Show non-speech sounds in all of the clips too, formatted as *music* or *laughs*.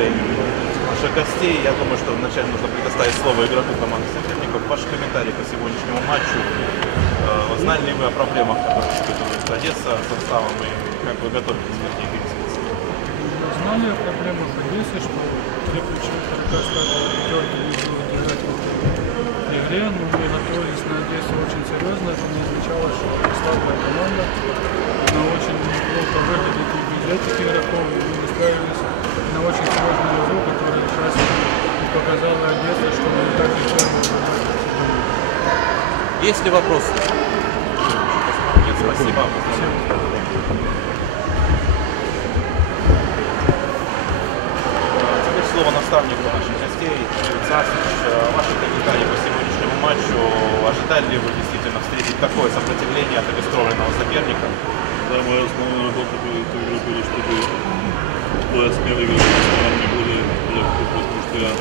команды наших гостей. Я думаю, что вначале нужно предоставить слово игроку команды соперников. Ваши комментарии по сегодняшнему матчу. Э, Знали ли вы о проблемах, которые испытывает Одесса составом и как вы готовились к игре? Знали о проблемах Одессы, что три ключевых игрока стали пятерки будут играть в игре, но мы готовились на Одессу очень серьезно. Это не означало, что это слабая команда. Она очень плохо выглядит и без этих игроков. И мы настраивались на очень серьезную игру, которая сейчас показала Одесса, что мы не так легко. Есть ли вопросы? Нет, спасибо. Теперь слово наставнику наших гостей, Царствович. Э, Ваши комментарии по сегодняшнему матчу. Ожидали ли вы действительно встретить такое сопротивление от обескровленного соперника? Да, моя основная работа была эту чтобы была смелый игрок, что нам не было легко, потому что я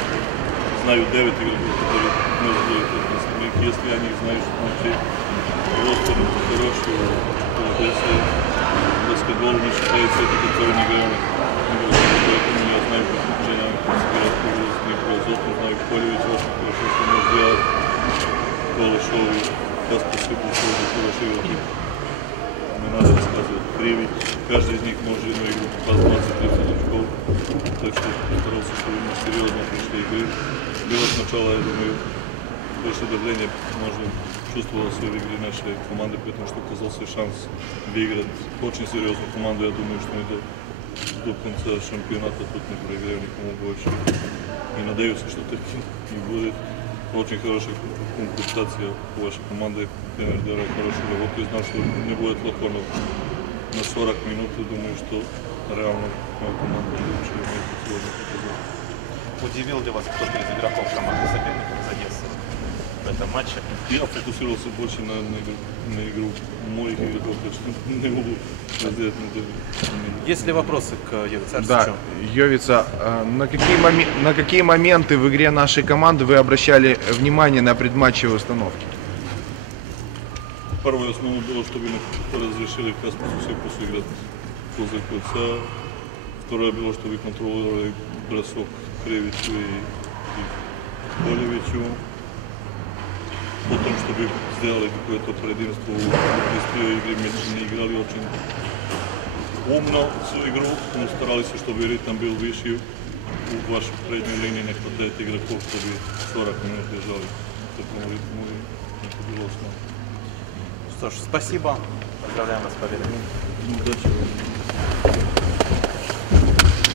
знаю 9 игроков, которые может быть остальных. Если я не знаю, что внутри ростер хороший, то если баскетбол не считается это, который не играли. Поэтому я знаю, как Джейна сыграть с них Зоту, знаю Колевич очень хорошо, что может делать. Кола шоу, да, спасибо, что вы хороший не надо Привить. Каждый из них может игру попасть 20-30 очков. Так что постарался, чтобы мы серьезно пришли игры. Было сначала, я думаю, больше давления, можно чувствовалось в игре нашей команды, потому что оказался шанс выиграть очень серьезную команду. Я думаю, что мы до, до конца чемпионата тут не проиграем никому больше. И надеюсь, что так и *laughs* будет. Очень хорошая комплектация у вашей команды. Тренер делает хорошую работу и знал, что не будет легко, на 40 минут я думаю, что реально моя команда лучше сегодня показала. Удивил ли вас кто-то из игроков команды соперников из Одессы в этом матче? Я фокусировался больше на, на, игру, на игру моих игроков, так что *laughs* не могу сделать на это. Есть ли вопросы к Юрию Да? Йовица, э, на какие, моме- на какие моменты в игре нашей команды вы обращали внимание на prvo i osnovno bilo što bi nekako razrešili kada smo se posle igrati kluze kojca. Второ е било што би контролирали брасок Кревицу и, и Болевицу. Потом што би сделали какое-то предимство у быстрее игри, ми не играли очень умно всю игру, но старали се што би ритм бил виши у ваш предњој линии некто дете игроков што би 40 минути држали таком ритму и не било основно. Что ж, спасибо. Поздравляем вас с победой.